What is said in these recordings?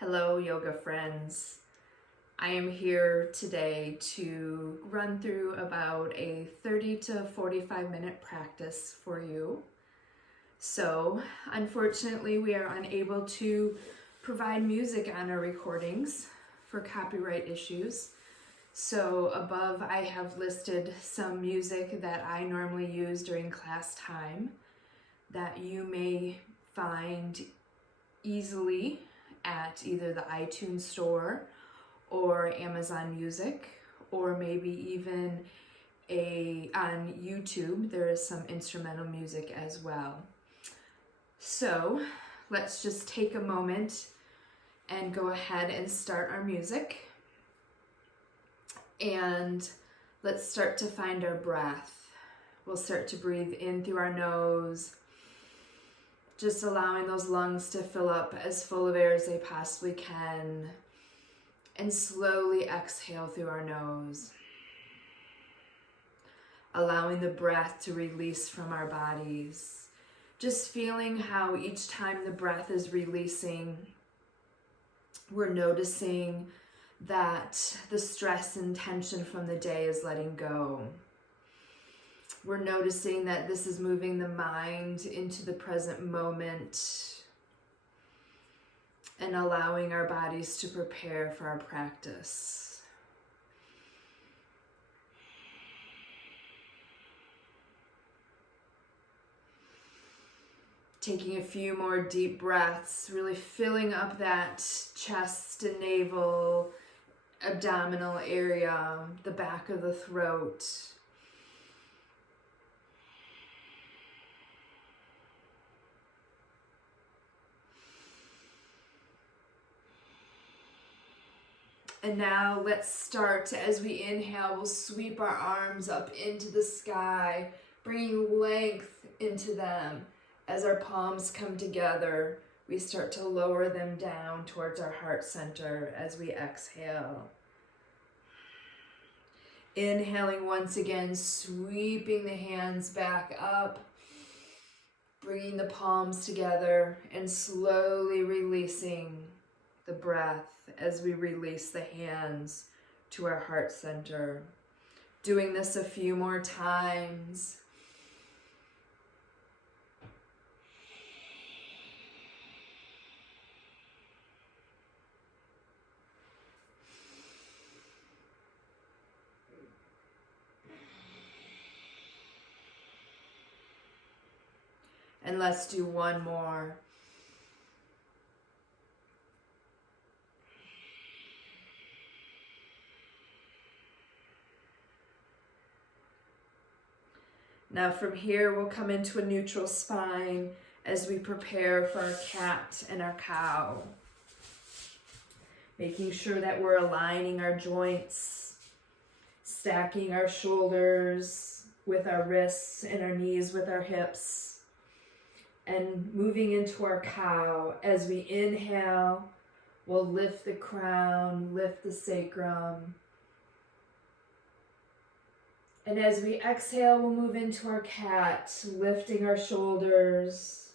Hello, yoga friends. I am here today to run through about a 30 to 45 minute practice for you. So, unfortunately, we are unable to provide music on our recordings for copyright issues. So, above I have listed some music that I normally use during class time that you may find easily at either the iTunes store or Amazon Music, or maybe even on YouTube. There is some instrumental music as well. So let's just take a moment and go ahead and start our music. And let's start to find our breath. We'll start to breathe in through our nose, just allowing those lungs to fill up as full of air as they possibly can, and slowly exhale through our nose, allowing the breath to release from our bodies. Just feeling how each time the breath is releasing, we're noticing that the stress and tension from the day is letting go. We're noticing that this is moving the mind into the present moment and allowing our bodies to prepare for our practice. Taking a few more deep breaths, really filling up that chest and navel, abdominal area, the back of the throat. And now let's start. As we inhale, we'll sweep our arms up into the sky, bringing length into them. As our palms come together, we start to lower them down towards our heart center as we exhale. Inhaling once again, sweeping the hands back up, bringing the palms together and slowly releasing the breath as we release the hands to our heart center. Doing this a few more times. And let's do one more. Now from here, we'll come into a neutral spine as we prepare for our cat and our cow. Making sure that we're aligning our joints, stacking our shoulders with our wrists and our knees with our hips, and moving into our cow. As we inhale, we'll lift the crown, lift the sacrum. And as we exhale, we'll move into our cat, lifting our shoulders,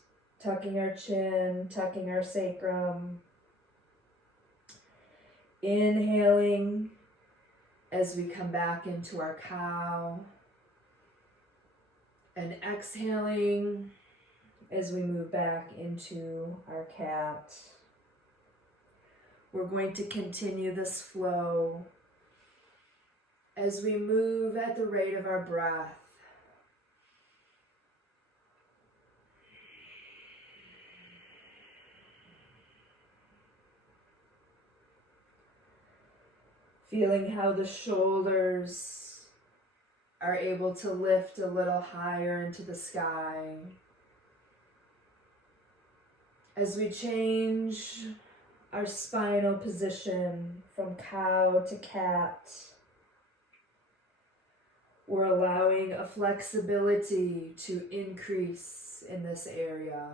tucking our chin, tucking our sacrum. Inhaling as we come back into our cow. And exhaling as we move back into our cat. We're going to continue this flow as we move at the rate of our breath. Feeling how the shoulders are able to lift a little higher into the sky. As we change our spinal position from cow to cat, we're allowing a flexibility to increase in this area.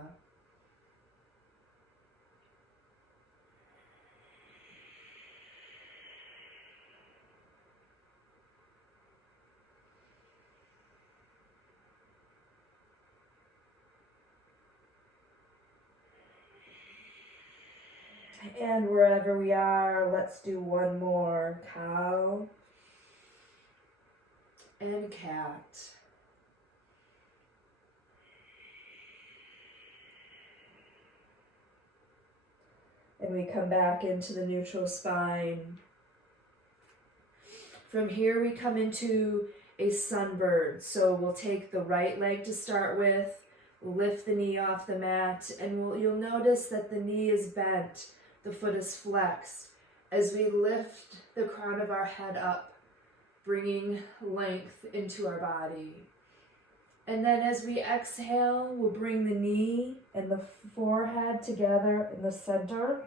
And wherever we are, let's do one more. Cow and cat. And we come back into the neutral spine. From here we come into a sunbird. So we'll take the right leg to start with, lift the knee off the mat, and you'll notice that the knee is bent, the foot is flexed. As we lift the crown of our head up, bringing length into our body. And then as we exhale, we'll bring the knee and the forehead together in the center.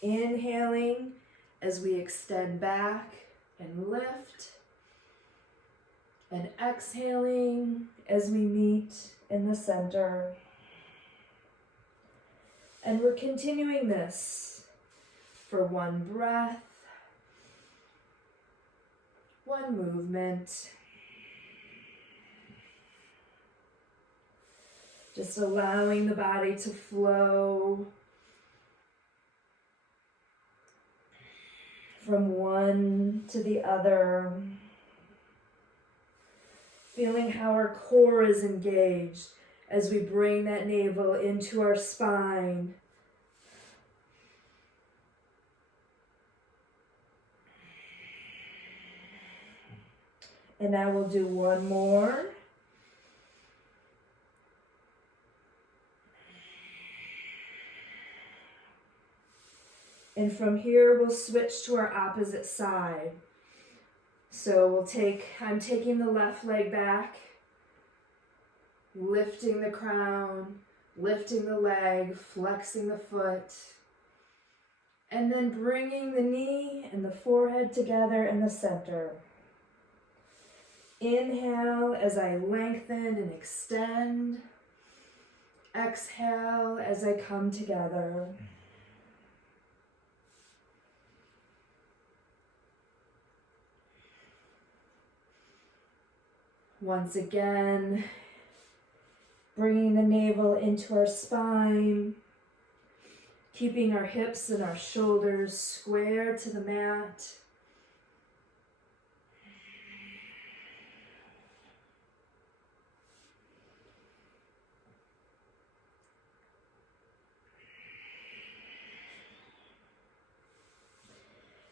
Inhaling as we extend back and lift. And exhaling as we meet in the center. And we're continuing this for one breath, one movement. Just allowing the body to flow from one to the other. Feeling how our core is engaged as we bring that navel into our spine. And now we'll do one more. And from here, we'll switch to our opposite side. So I'm taking the left leg back, lifting the crown, lifting the leg, flexing the foot, and then bringing the knee and the forehead together in the center. Inhale as I lengthen and extend. Exhale as I come together. Once again, bringing the navel into our spine, keeping our hips and our shoulders square to the mat.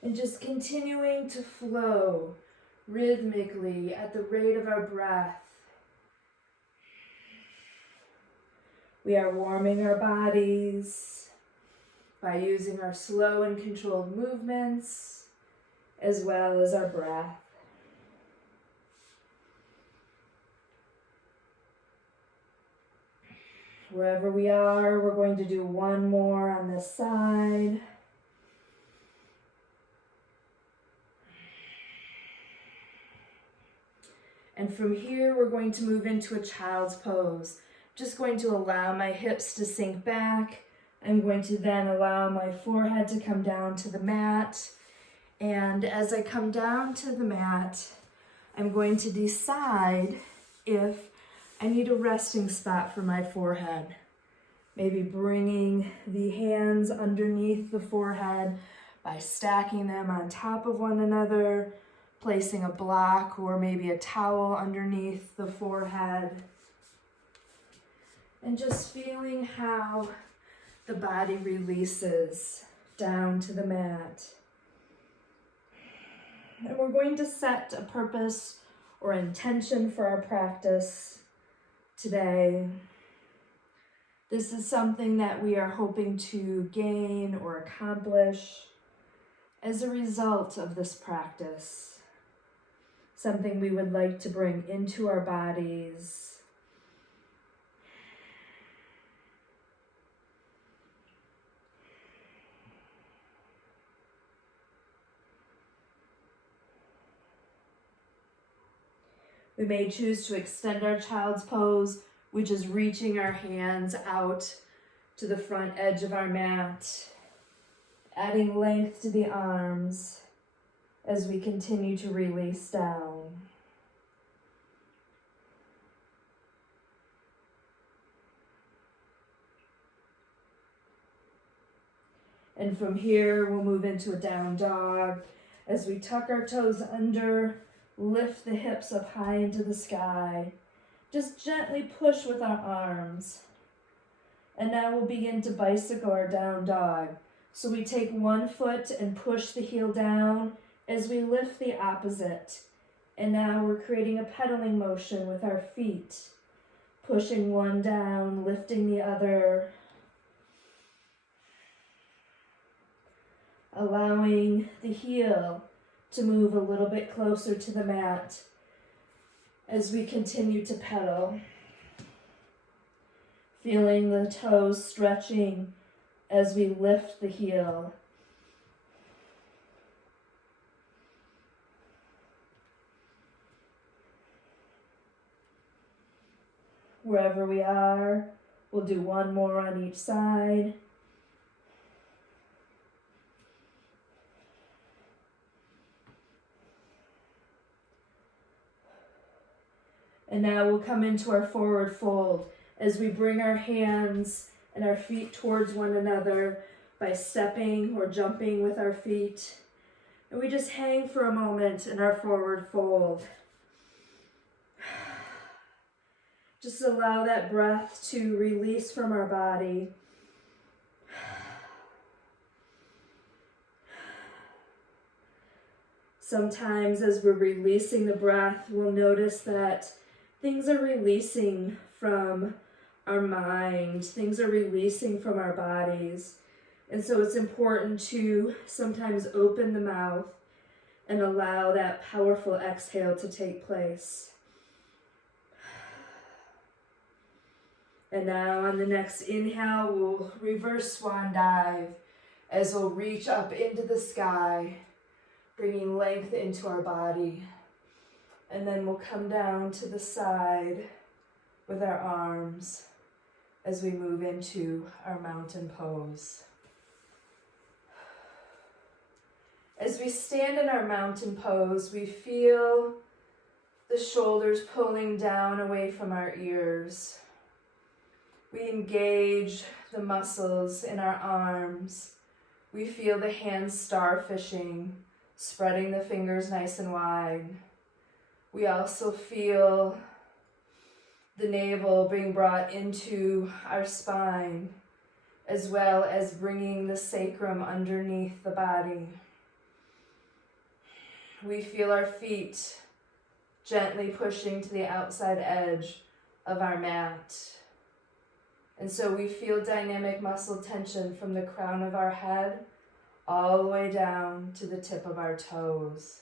And just continuing to flow rhythmically at the rate of our breath. We are warming our bodies by using our slow and controlled movements as well as our breath. Wherever we are, we're going to do one more on this side. And from here, we're going to move into a child's pose. Just going to allow my hips to sink back. I'm going to then allow my forehead to come down to the mat. And as I come down to the mat, I'm going to decide if I need a resting spot for my forehead. Maybe bringing the hands underneath the forehead by stacking them on top of one another, placing a block or maybe a towel underneath the forehead, and just feeling how the body releases down to the mat. And we're going to set a purpose or intention for our practice today. This is something that we are hoping to gain or accomplish as a result of this practice. Something we would like to bring into our bodies. We may choose to extend our child's pose, which is reaching our hands out to the front edge of our mat, adding length to the arms as we continue to release down. And from here, we'll move into a down dog. As we tuck our toes under, lift the hips up high into the sky. Just gently push with our arms. And now we'll begin to bicycle our down dog. So we take one foot and push the heel down as we lift the opposite. And now we're creating a pedaling motion with our feet. Pushing one down, lifting the other. Allowing the heel to move a little bit closer to the mat as we continue to pedal. Feeling the toes stretching as we lift the heel. Wherever we are, we'll do one more on each side. And now we'll come into our forward fold as we bring our hands and our feet towards one another by stepping or jumping with our feet. And we just hang for a moment in our forward fold. Just allow that breath to release from our body. Sometimes as we're releasing the breath, we'll notice that things are releasing from our mind, things are releasing from our bodies. And so it's important to sometimes open the mouth and allow that powerful exhale to take place. And now on the next inhale, we'll reverse swan dive as we'll reach up into the sky, bringing length into our body. And then we'll come down to the side with our arms as we move into our mountain pose. As we stand in our mountain pose, we feel the shoulders pulling down away from our ears. We engage the muscles in our arms. We feel the hands starfishing, spreading the fingers nice and wide. We also feel the navel being brought into our spine, as well as bringing the sacrum underneath the body. We feel our feet gently pushing to the outside edge of our mat. And so we feel dynamic muscle tension from the crown of our head all the way down to the tip of our toes.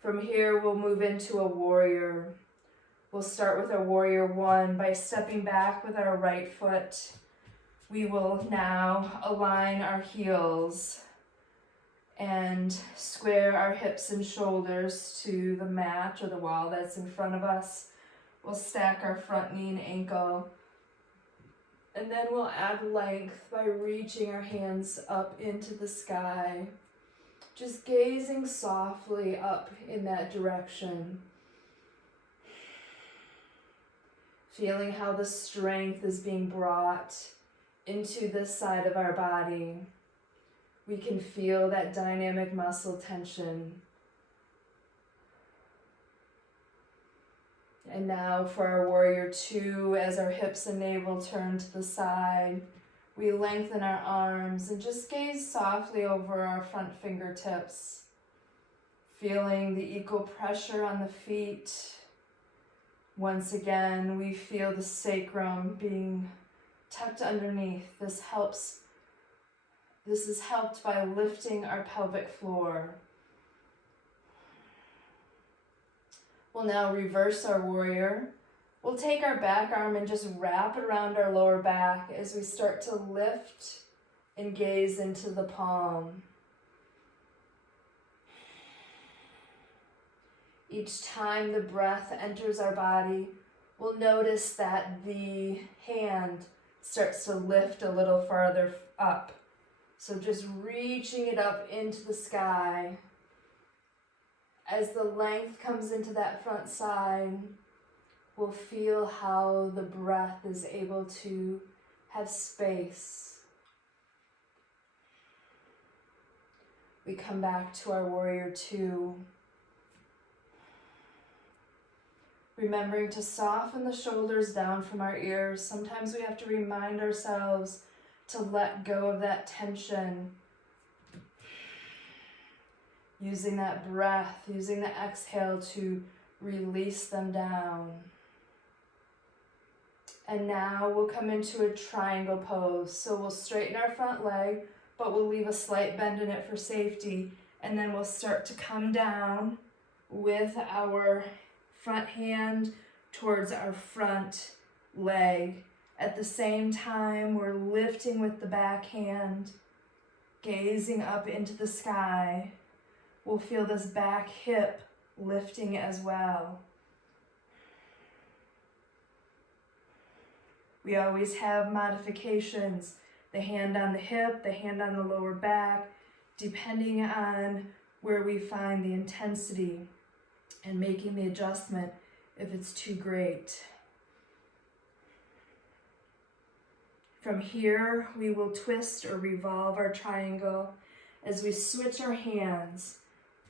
From here, we'll move into a warrior. We'll start with a warrior one by stepping back with our right foot. We will now align our heels and square our hips and shoulders to the mat or the wall that's in front of us. We'll stack our front knee and ankle. And then we'll add length by reaching our hands up into the sky. Just gazing softly up in that direction. Feeling how the strength is being brought into this side of our body. We can feel that dynamic muscle tension. And now for our warrior two, as our hips and navel turn to the side, we lengthen our arms and just gaze softly over our front fingertips, feeling the equal pressure on the feet. Once again, we feel the sacrum being tucked underneath. This is helped by lifting our pelvic floor. We'll now reverse our warrior. We'll take our back arm and just wrap it around our lower back as we start to lift and gaze into the palm. Each time the breath enters our body, we'll notice that the hand starts to lift a little farther up. So just reaching it up into the sky. As the length comes into that front side, we'll feel how the breath is able to have space. We come back to our warrior two. Remembering to soften the shoulders down from our ears. Sometimes we have to remind ourselves to let go of that tension. Using that breath, using the exhale to release them down. And now we'll come into a triangle pose. So we'll straighten our front leg, but we'll leave a slight bend in it for safety. And then we'll start to come down with our front hand towards our front leg. At the same time, we're lifting with the back hand, gazing up into the sky. We'll feel this back hip lifting as well. We always have modifications, the hand on the hip, the hand on the lower back, depending on where we find the intensity and making the adjustment if it's too great. From here, we will twist or revolve our triangle as we switch our hands.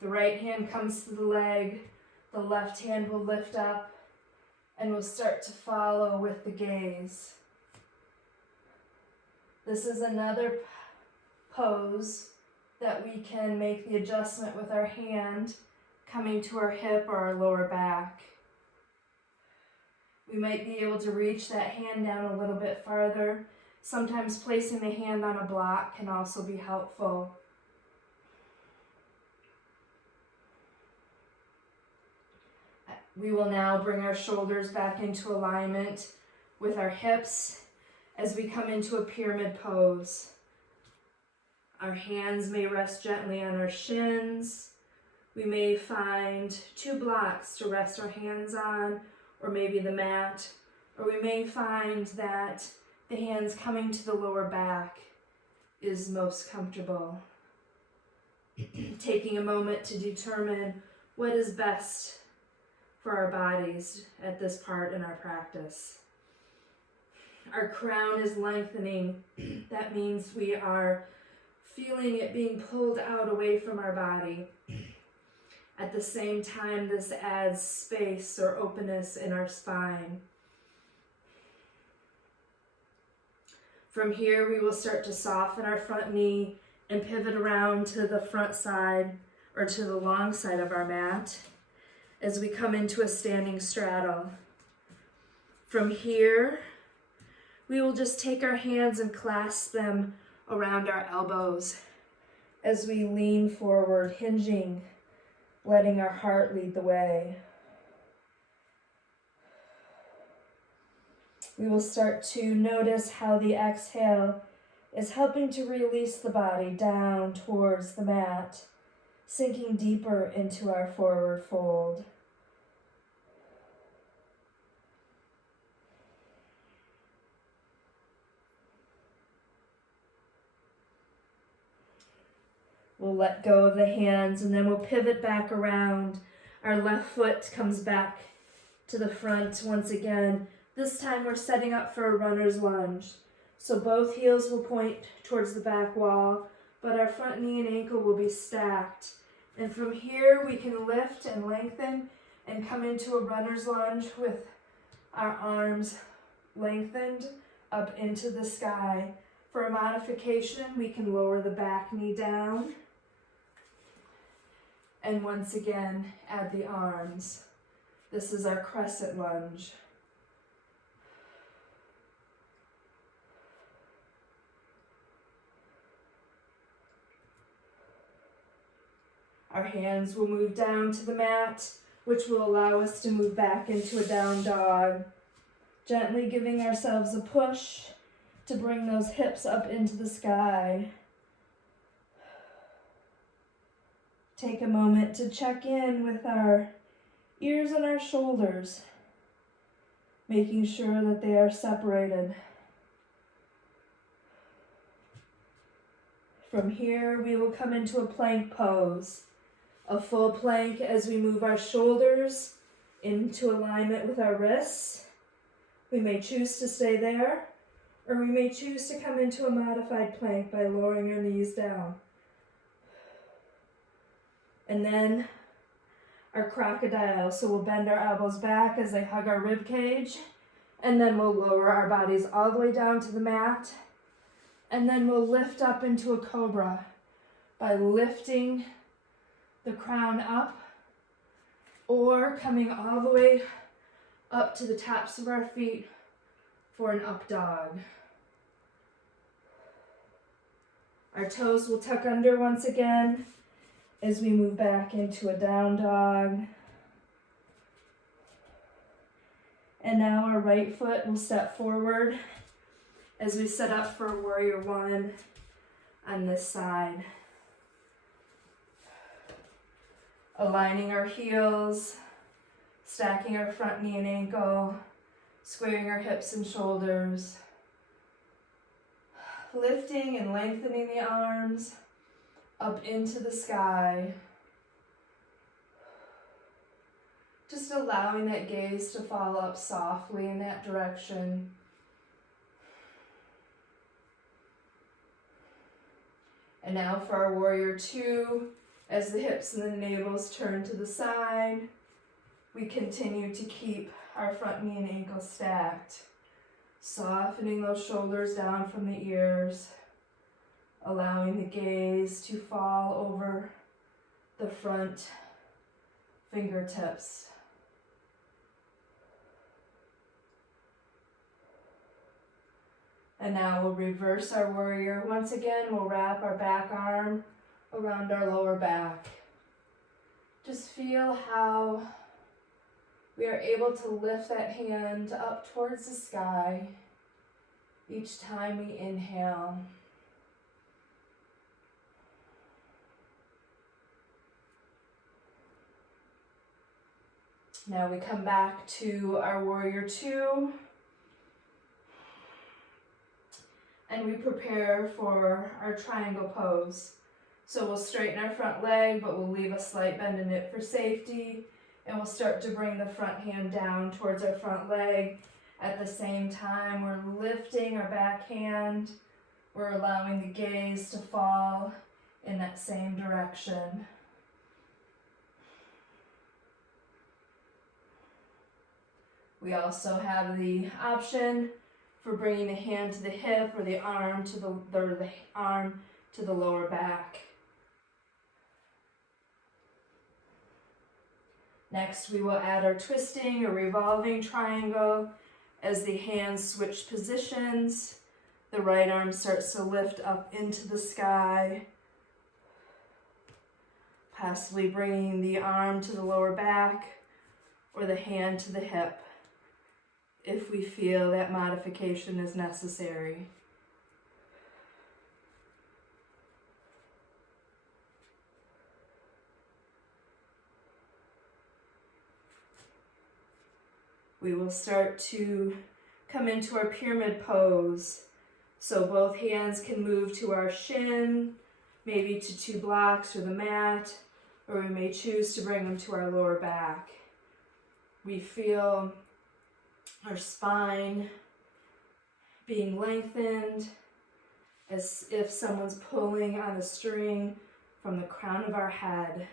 The right hand comes to the leg, the left hand will lift up, and we'll start to follow with the gaze. This is another pose that we can make the adjustment with our hand coming to our hip or our lower back. We might be able to reach that hand down a little bit farther. Sometimes placing the hand on a block can also be helpful. We will now bring our shoulders back into alignment with our hips as we come into a pyramid pose. Our hands may rest gently on our shins. We may find 2 blocks to rest our hands on, or maybe the mat, or we may find that the hands coming to the lower back is most comfortable. Taking a moment to determine what is best for our bodies at this part in our practice. Our crown is lengthening. That means we are feeling it being pulled out away from our body. At the same time, this adds space or openness in our spine. From here, we will start to soften our front knee and pivot around to the front side or to the long side of our mat as we come into a standing straddle. From here, we will just take our hands and clasp them around our elbows as we lean forward, hinging, letting our heart lead the way. We will start to notice how the exhale is helping to release the body down towards the mat, sinking deeper into our forward fold. We'll let go of the hands and then we'll pivot back around. Our left foot comes back to the front once again. This time we're setting up for a runner's lunge. So both heels will point towards the back wall, but our front knee and ankle will be stacked. And from here we can lift and lengthen and come into a runner's lunge with our arms lengthened up into the sky. For a modification, we can lower the back knee down. And once again, add the arms. This is our crescent lunge. Our hands will move down to the mat, which will allow us to move back into a down dog. Gently giving ourselves a push to bring those hips up into the sky. Take a moment to check in with our ears and our shoulders, making sure that they are separated. From here, we will come into a plank pose, a full plank as we move our shoulders into alignment with our wrists. We may choose to stay there, Or we may choose to come into a modified plank by lowering our knees down. And then our crocodile. So we'll bend our elbows back as they hug our rib cage. And then we'll lower our bodies all the way down to the mat. And then we'll lift up into a cobra by lifting the crown up or coming all the way up to the tops of our feet for an up dog. Our toes will tuck under once again as we move back into a down dog. And now our right foot will step forward as we set up for warrior one on this side. Aligning our heels, stacking our front knee and ankle, squaring our hips and shoulders, lifting and lengthening the arms up into the sky. Just allowing that gaze to fall up softly in that direction. And now for our warrior two, as the hips and the navels turn to the side, we continue to keep our front knee and ankle stacked, softening those shoulders down from the ears, allowing the gaze to fall over the front fingertips. And now we'll reverse our warrior. Once again, we'll wrap our back arm around our lower back. Just feel how we are able to lift that hand up towards the sky each time we inhale. Now we come back to our warrior two. And we prepare for our triangle pose. So we'll straighten our front leg, but we'll leave a slight bend in it for safety. And we'll start to bring the front hand down towards our front leg. At the same time, we're lifting our back hand. We're allowing the gaze to fall in that same direction. We also have the option for bringing the hand to the hip or the arm to the lower back. Next, we will add our twisting or revolving triangle as the hands switch positions. The right arm starts to lift up into the sky, possibly bringing the arm to the lower back or the hand to the hip, if we feel that modification is necessary. We will start to come into our pyramid pose. So both hands can move to our shin, maybe to 2 blocks or the mat, or we may choose to bring them to our lower back. We feel our spine being lengthened as if someone's pulling on a string from the crown of our head.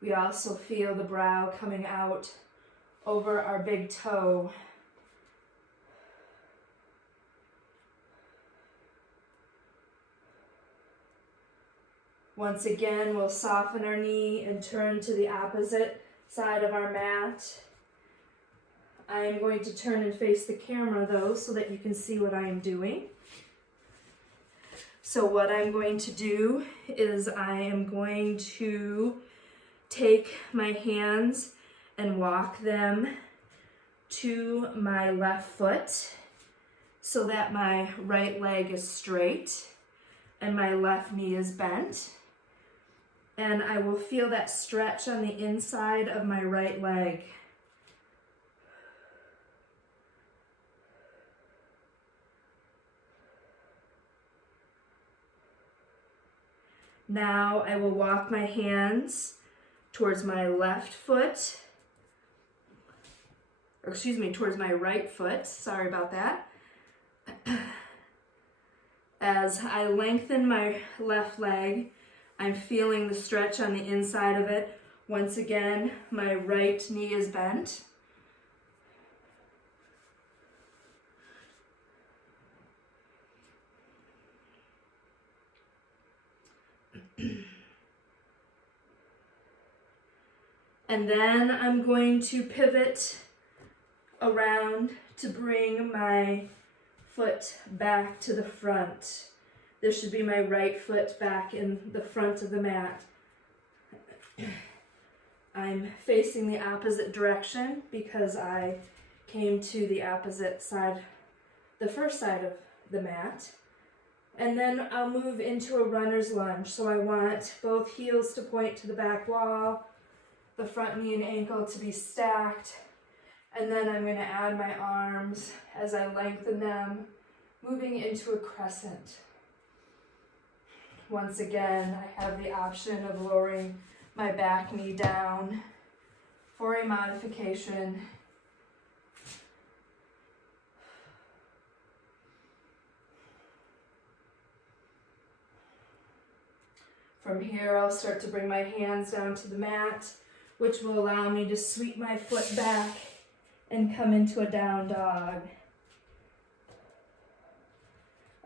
We also feel the brow coming out over our big toe. Once again, we'll soften our knee and turn to the opposite side of our mat. I am going to turn and face the camera though, so that you can see what I am doing. So what I'm going to do is I am going to take my hands and walk them to my left foot so that my right leg is straight and my left knee is bent. And I will feel that stretch on the inside of my right leg. Now I will walk my hands towards my left foot, towards my right foot, sorry about that. As I lengthen my left leg, I'm feeling the stretch on the inside of it. Once again, my right knee is bent. And then I'm going to pivot around to bring my foot back to the front. This should be my right foot back in the front of the mat. I'm facing the opposite direction because I came to the opposite side, the first side of the mat. And then I'll move into a runner's lunge. So I want both heels to point to the back wall, the front knee and ankle to be stacked. And then I'm going to add my arms as I lengthen them, moving into a crescent. Once again, I have the option of lowering my back knee down for a modification. From here, I'll start to bring my hands down to the mat, which will allow me to sweep my foot back and come into a down dog.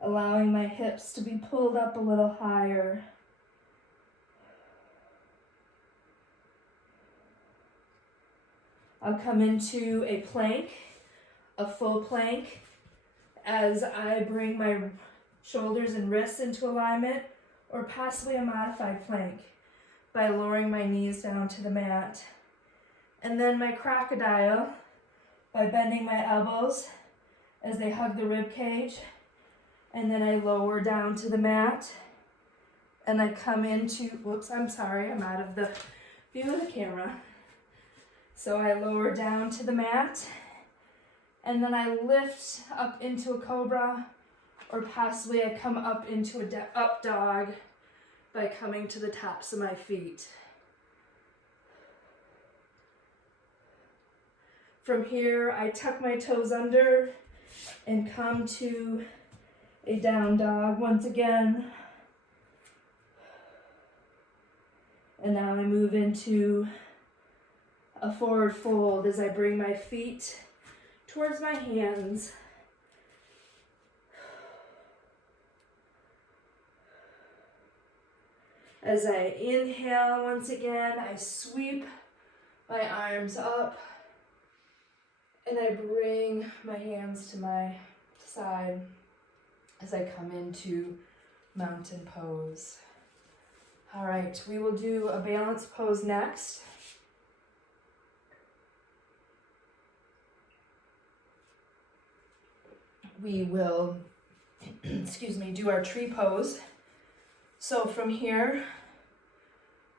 Allowing my hips to be pulled up a little higher. I'll come into a plank, a full plank, as I bring my shoulders and wrists into alignment, or possibly a modified plank by lowering my knees down to the mat. And then my crocodile by bending my elbows as they hug the rib cage. And then I lower down to the mat and I come into, whoops, I'm sorry, I'm out of the view of the camera. So I lower down to the mat and then I lift up into a cobra, or possibly I come up into a up dog by coming to the tops of my feet. From here, I tuck my toes under and come to a down dog once again. And now I move into a forward fold as I bring my feet towards my hands. As I inhale once again, I sweep my arms up and I bring my hands to my side as I come into mountain pose. All right, we will do a balance pose next. We will, do our tree pose. So from here,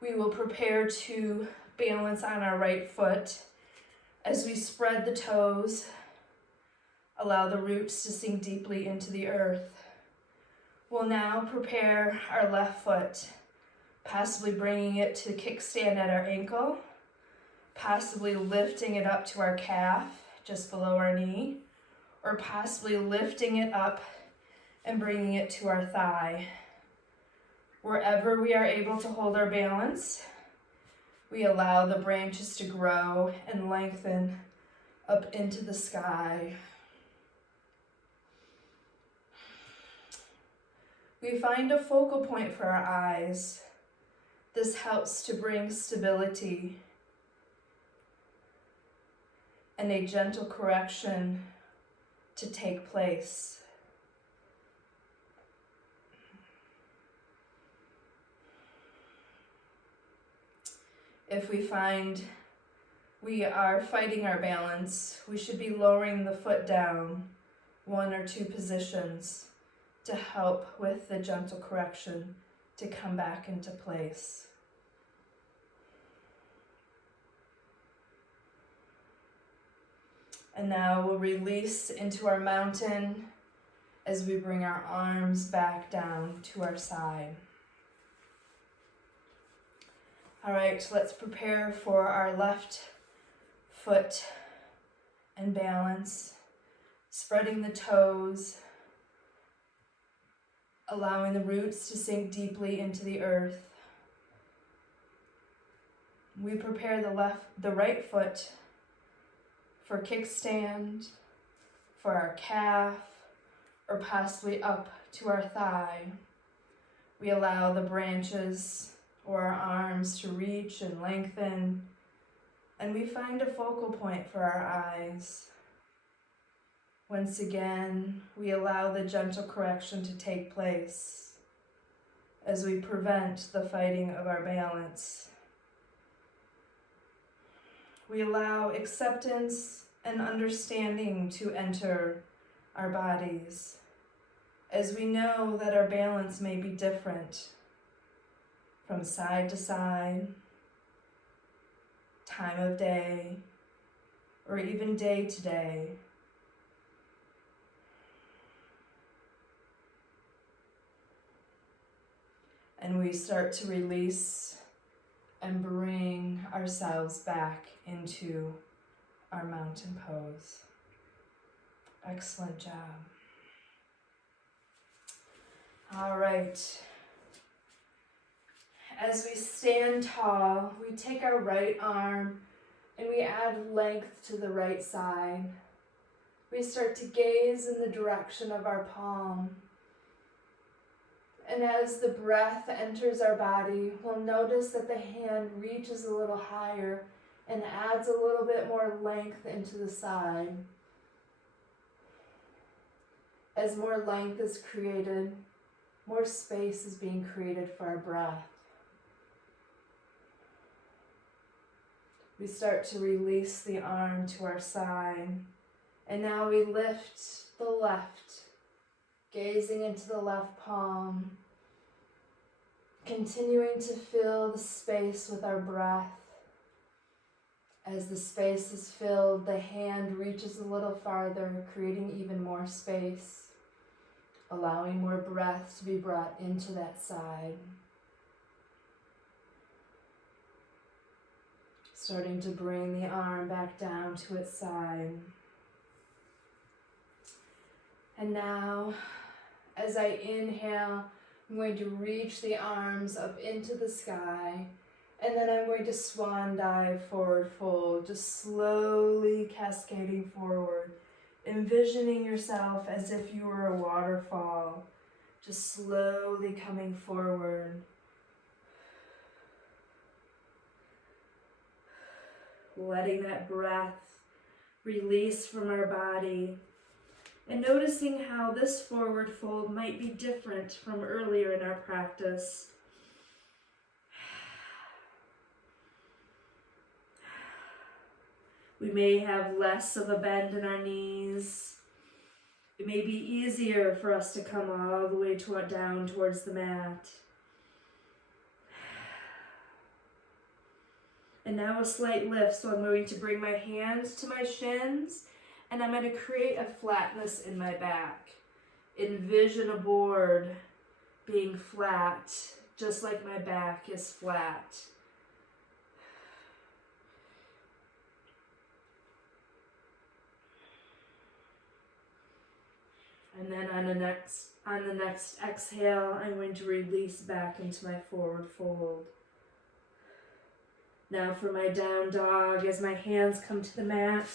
we will prepare to balance on our right foot as we spread the toes, allow the roots to sink deeply into the earth. We'll now prepare our left foot, possibly bringing it to kickstand at our ankle, possibly lifting it up to our calf, just below our knee, or possibly lifting it up and bringing it to our thigh. Wherever we are able to hold our balance, we allow the branches to grow and lengthen up into the sky. We find a focal point for our eyes. This helps to bring stability and a gentle correction to take place. If we find we are fighting our balance, we should be lowering the foot down 1 or 2 positions to help with the gentle correction to come back into place. And now we'll release into our mountain as we bring our arms back down to our side. All right, let's prepare for our left foot and balance, spreading the toes, allowing the roots to sink deeply into the earth. We prepare the right foot for kickstand, for our calf, or possibly up to our thigh. We allow the branches or our arms to reach and lengthen, and we find a focal point for our eyes. Once again, we allow the gentle correction to take place as we prevent the fighting of our balance. We allow acceptance and understanding to enter our bodies, as we know that our balance may be different from side to side, time of day, or even day to day. And we start to release and bring ourselves back into our mountain pose. Excellent job. All right. As we stand tall, we take our right arm and we add length to the right side. We start to gaze in the direction of our palm. And as the breath enters our body, we'll notice that the hand reaches a little higher and adds a little bit more length into the side. As more length is created, more space is being created for our breath. We start to release the arm to our side, and now we lift the left, gazing into the left palm, continuing to fill the space with our breath. As the space is filled, the hand reaches a little farther, creating even more space, allowing more breath to be brought into that side. Starting to bring the arm back down to its side. And now, as I inhale, I'm going to reach the arms up into the sky, and then I'm going to swan dive forward fold, just slowly cascading forward, envisioning yourself as if you were a waterfall, just slowly coming forward. Letting that breath release from our body, and noticing how this forward fold might be different from earlier in our practice. We may have less of a bend in our knees. It may be easier for us to come all the way down towards the mat. And now a slight lift, so I'm going to bring my hands to my shins, and I'm going to create a flatness in my back. Envision a board being flat, just like my back is flat. And then on the next exhale, I'm going to release back into my forward fold. Now for my down dog, as my hands come to the mat,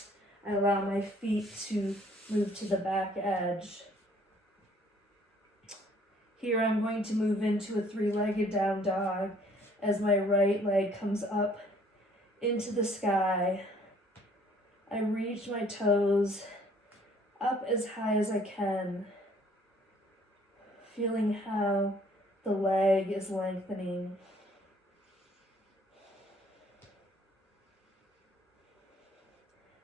I allow my feet to move to the back edge. Here I'm going to move into a three-legged down dog as my right leg comes up into the sky. I reach my toes up as high as I can, feeling how the leg is lengthening.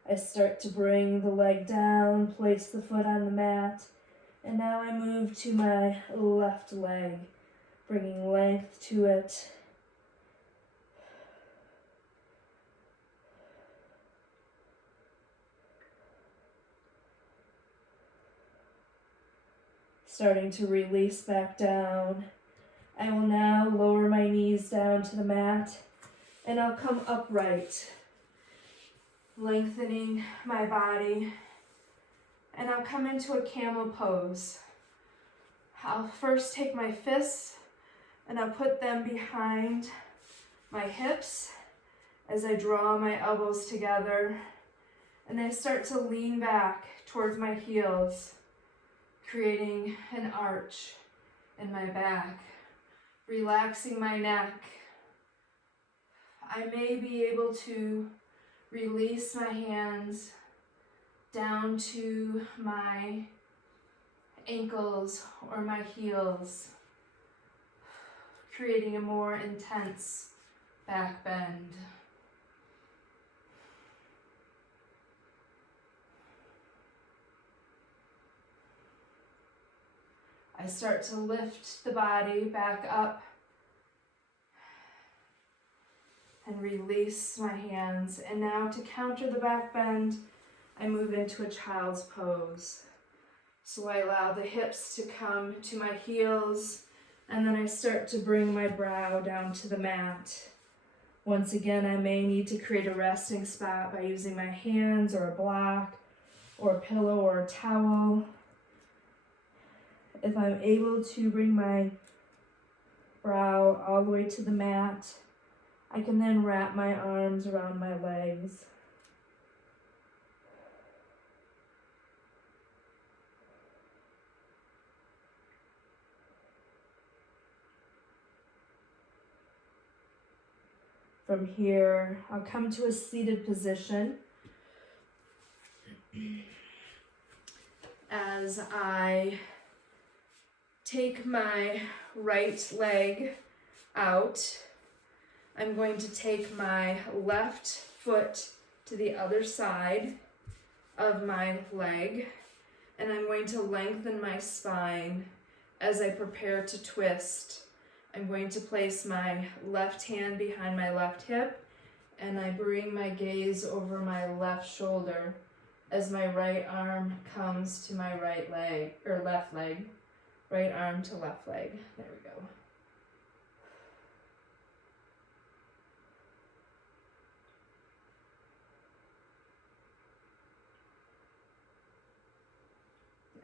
I start to bring the leg down, place the foot on the mat, and now I move to my left leg, bringing length to it. Starting to release back down. I will now lower my knees down to the mat, and I'll come upright, lengthening my body, and I'll come into a camel pose. I'll first take my fists and I'll put them behind my hips as I draw my elbows together, and I start to lean back towards my heels, creating an arch in my back, relaxing my neck. I may be able to release my hands down to my ankles or my heels, creating a more intense back bend. I start to lift the body back up and release my hands. And now to counter the back bend, I move into a child's pose. So I allow the hips to come to my heels, and then I start to bring my brow down to the mat. Once again, I may need to create a resting spot by using my hands or a block or a pillow or a towel. If I'm able to bring my brow all the way to the mat, I can then wrap my arms around my legs. From here, I'll come to a seated position as I take my right leg out. I'm going to take my left foot to the other side of my leg, and I'm going to lengthen my spine as I prepare to twist. I'm going to place my left hand behind my left hip, and I bring my gaze over my left shoulder as my right arm comes to my right leg, or left leg. Right arm to left leg. There we go.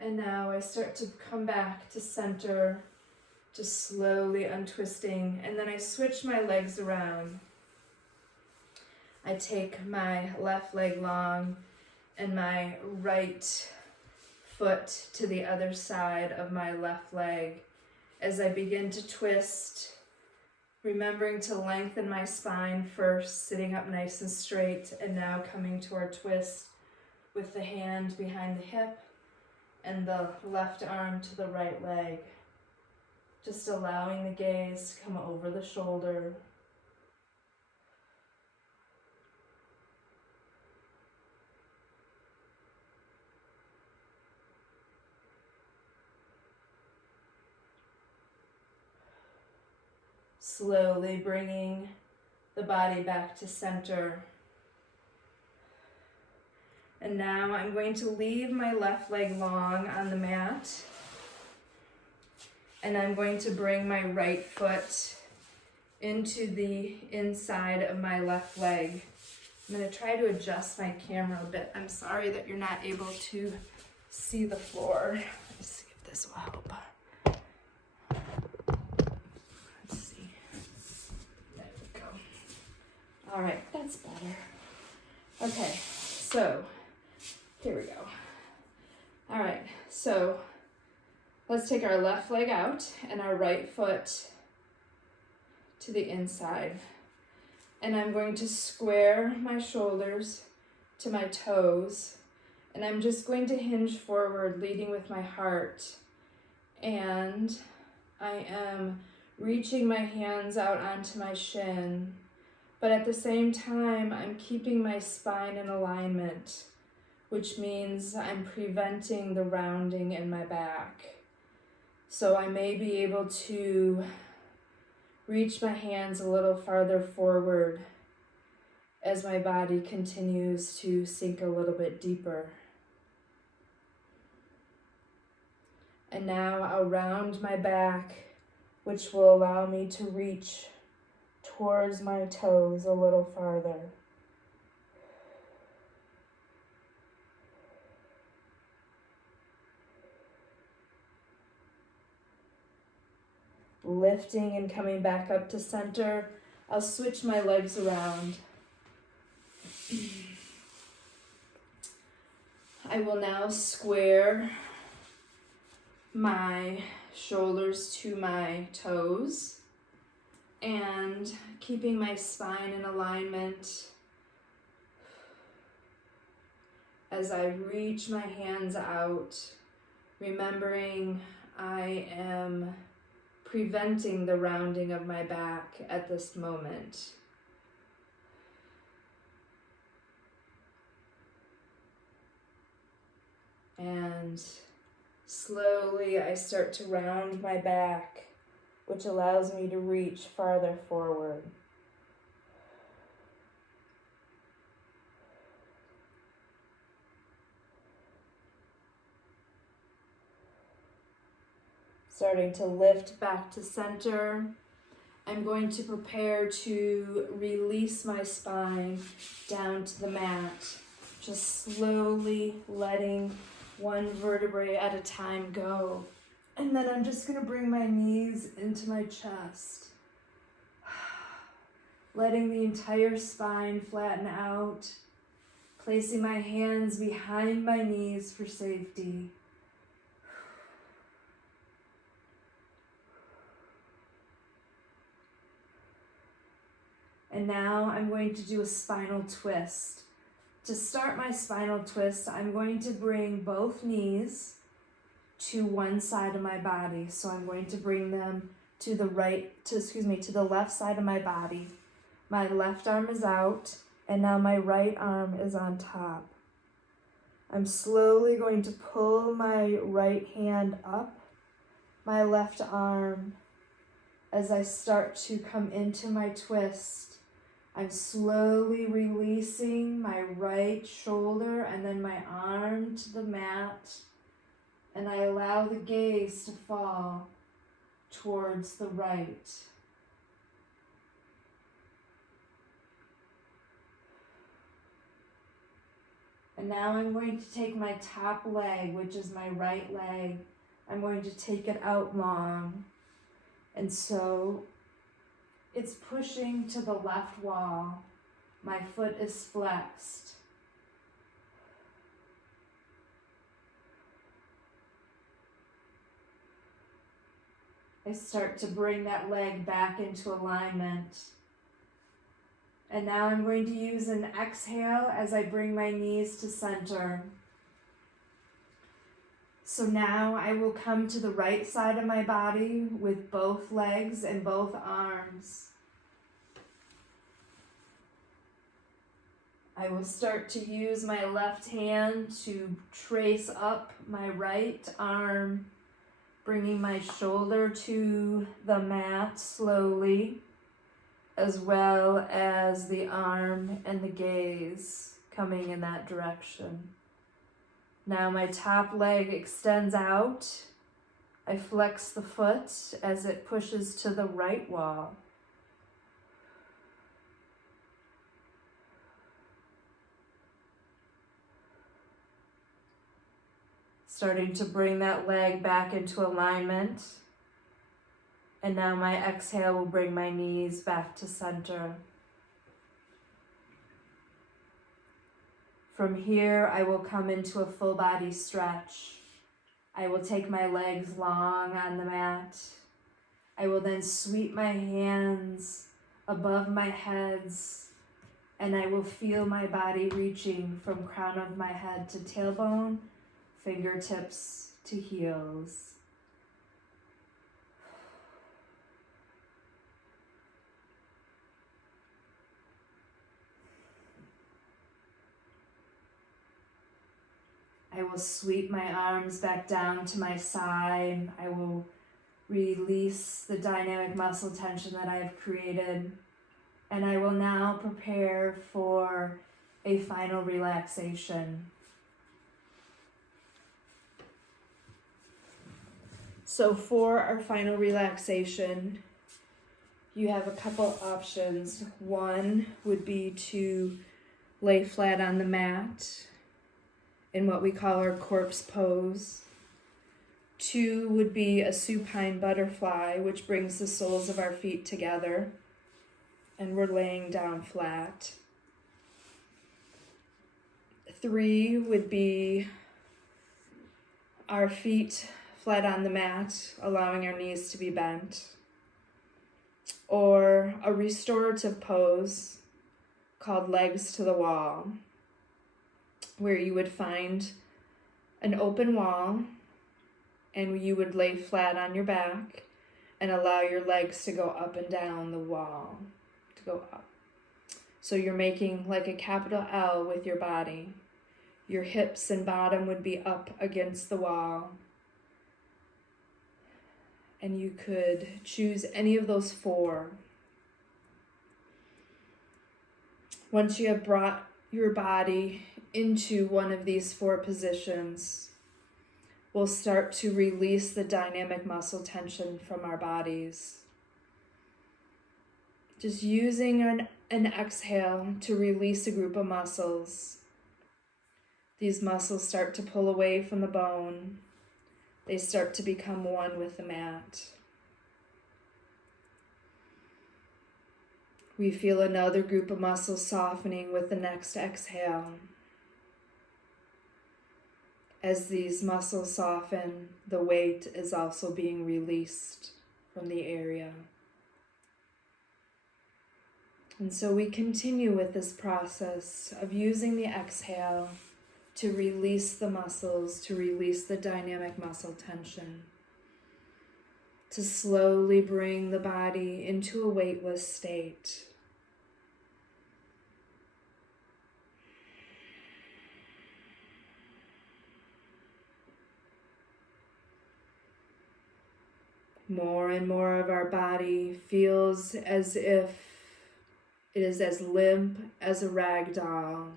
And now I start to come back to center, just slowly untwisting, and then I switch my legs around. I take my left leg long and my right foot to the other side of my left leg as I begin to twist, remembering to lengthen my spine first, sitting up nice and straight, and now coming to our twist with the hand behind the hip and the left arm to the right leg. Just allowing the gaze to come over the shoulder. Slowly bringing the body back to center. And now I'm going to leave my left leg long on the mat. And I'm going to bring my right foot into the inside of my left leg. I'm going to try to adjust my camera a bit. I'm sorry that you're not able to see the floor. Let's see if this will help. Let's see. There we go. All right, that's better. Okay, so here we go. All right, so let's take our left leg out and our right foot to the inside. And I'm going to square my shoulders to my toes. And I'm just going to hinge forward, leading with my heart. And I am reaching my hands out onto my shin. But at the same time, I'm keeping my spine in alignment, which means I'm preventing the rounding in my back. So I may be able to reach my hands a little farther forward as my body continues to sink a little bit deeper. And now I'll round my back, which will allow me to reach towards my toes a little farther. lifting and coming back up to center. I'll switch my legs around. I will now square my shoulders to my toes and keeping my spine in alignment as I reach my hands out, remembering I am preventing the rounding of my back at this moment. And slowly I start to round my back, which allows me to reach farther forward. Starting to lift back to center. I'm going to prepare to release my spine down to the mat, just slowly letting one vertebrae at a time go. And then I'm just gonna bring my knees into my chest, letting the entire spine flatten out, placing my hands behind my knees for safety. And now I'm going to do a spinal twist. To start my spinal twist, I'm going to bring both knees to one side of my body. So I'm going to bring them to the left side of my body. My left arm is out, and now my right arm is on top. I'm slowly going to pull my right hand up, my left arm, as I start to come into my twist. I'm slowly releasing my right shoulder and then my arm to the mat, and I allow the gaze to fall towards the right. And now I'm going to take my top leg, which is my right leg, I'm going to take it out long. And so it's pushing to the left wall. My foot is flexed. I start to bring that leg back into alignment. And now I'm going to use an exhale as I bring my knees to center. So now I will come to the right side of my body with both legs and both arms. I will start to use my left hand to trace up my right arm, bringing my shoulder to the mat slowly, as well as the arm and the gaze coming in that direction. Now my top leg extends out. I flex the foot as it pushes to the right wall. Starting to bring that leg back into alignment. And now my exhale will bring my knees back to center. From here, I will come into a full body stretch. I will take my legs long on the mat. I will then sweep my hands above my heads, and I will feel my body reaching from crown of my head to tailbone, fingertips to heels. I will sweep my arms back down to my side. I will release the dynamic muscle tension that I have created. And I will now prepare for a final relaxation. So for our final relaxation, you have a couple options. One would be to lay flat on the mat in what we call our corpse pose. 2 would be a supine butterfly, which brings the soles of our feet together, and we're laying down flat. 3 would be our feet flat on the mat, allowing our knees to be bent. Or a restorative pose called legs to the wall, where you would find an open wall and you would lay flat on your back and allow your legs to go up and down the wall, to go up. So you're making like a capital L with your body. Your hips and bottom would be up against the wall. And you could choose any of those 4. Once you have brought your body into one of these 4 positions, we'll start to release the dynamic muscle tension from our bodies. Just using an exhale to release a group of muscles. These muscles start to pull away from the bone. They start to become one with the mat. We feel another group of muscles softening with the next exhale. As these muscles soften, the weight is also being released from the area. And so we continue with this process of using the exhale to release the muscles, to release the dynamic muscle tension, to slowly bring the body into a weightless state. More and more of our body feels as if it is as limp as a rag doll.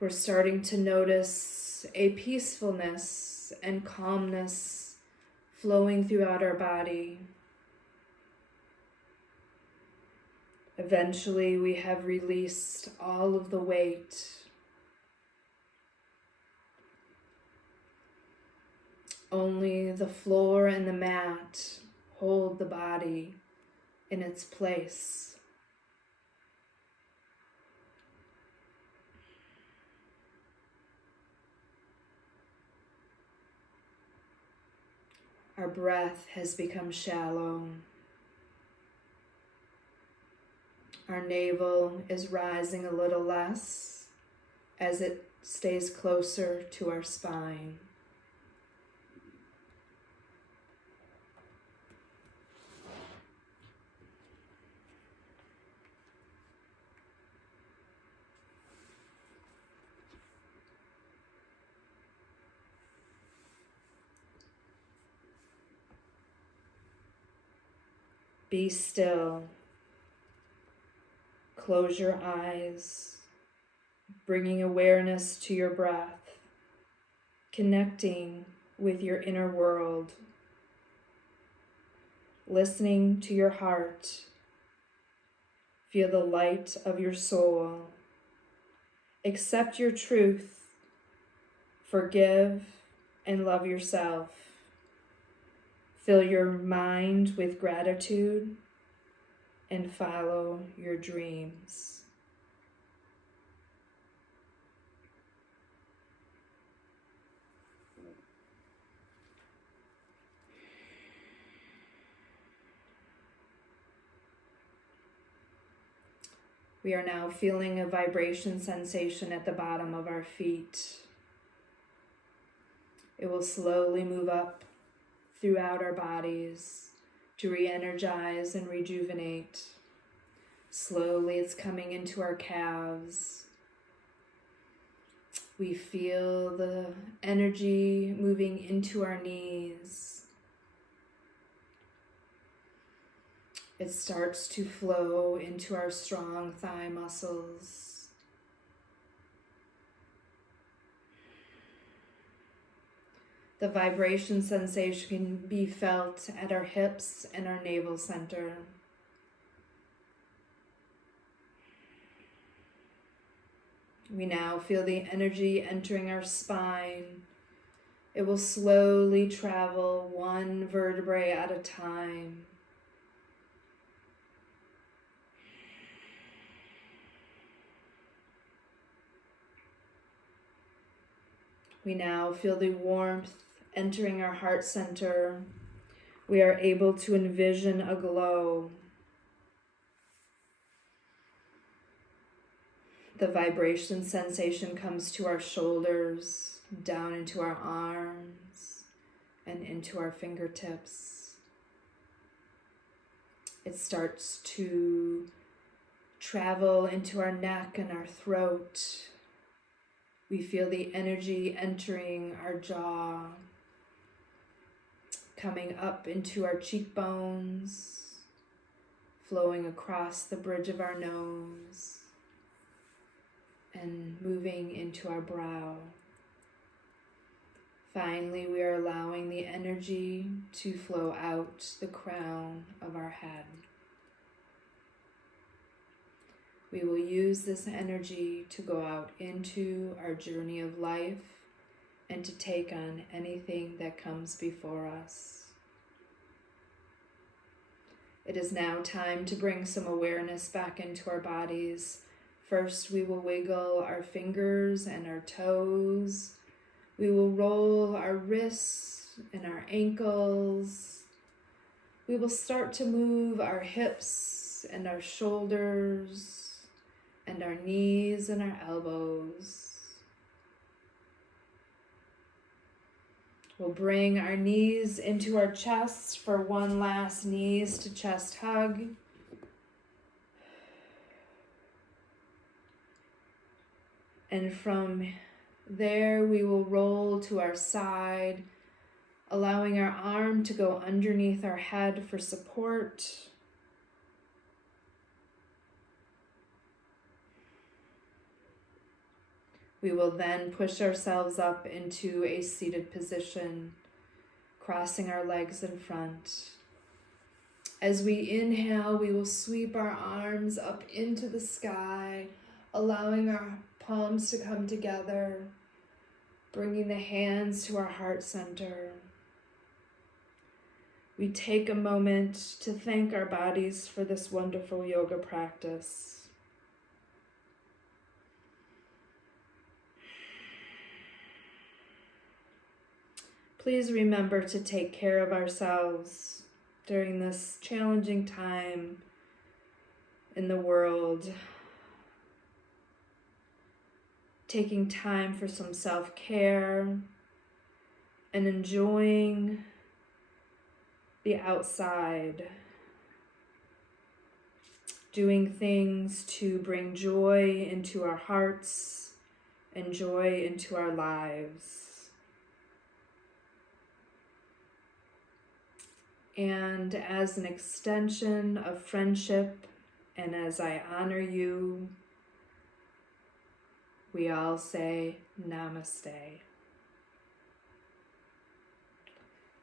We're starting to notice a peacefulness and calmness flowing throughout our body. Eventually, we have released all of the weight. Only the floor and the mat hold the body in its place. Our breath has become shallow. Our navel is rising a little less as it stays closer to our spine. Be still. Close your eyes, bringing awareness to your breath, connecting with your inner world, listening to your heart. Feel the light of your soul. Accept your truth. Forgive and love yourself. Fill your mind with gratitude and follow your dreams. We are now feeling a vibration sensation at the bottom of our feet. It will slowly move up throughout our bodies to re-energize and rejuvenate. Slowly it's coming into our calves. We feel the energy moving into our knees. It starts to flow into our strong thigh muscles. The vibration sensation can be felt at our hips and our navel center. We now feel the energy entering our spine, It will slowly travel one vertebrae at a time. We now feel the warmth entering our heart center. We are able to envision a glow. The vibration sensation comes to our shoulders, down into our arms, and into our fingertips. It starts to travel into our neck and our throat. We feel the energy entering our jaw, coming up into our cheekbones, flowing across the bridge of our nose, and moving into our brow. Finally, we are allowing the energy to flow out the crown of our head. We will use this energy to go out into our journey of life and to take on anything that comes before us. It is now time to bring some awareness back into our bodies. First, we will wiggle our fingers and our toes. We will roll our wrists and our ankles. We will start to move our hips and our shoulders and our knees and our elbows. We'll bring our knees into our chests for one last knees to chest hug. And from there, we will roll to our side, allowing our arm to go underneath our head for support. We will then push ourselves up into a seated position, crossing our legs in front. As we inhale, we will sweep our arms up into the sky, allowing our palms to come together, bringing the hands to our heart center. We take a moment to thank our bodies for this wonderful yoga practice. Please remember to take care of ourselves during this challenging time in the world. Taking time for some self-care and enjoying the outside. Doing things to bring joy into our hearts and joy into our lives. And as an extension of friendship, and as I honor you, we all say namaste.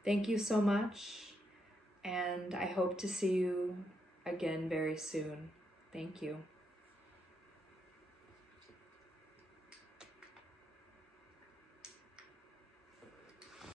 Thank you so much, and I hope to see you again very soon. Thank you.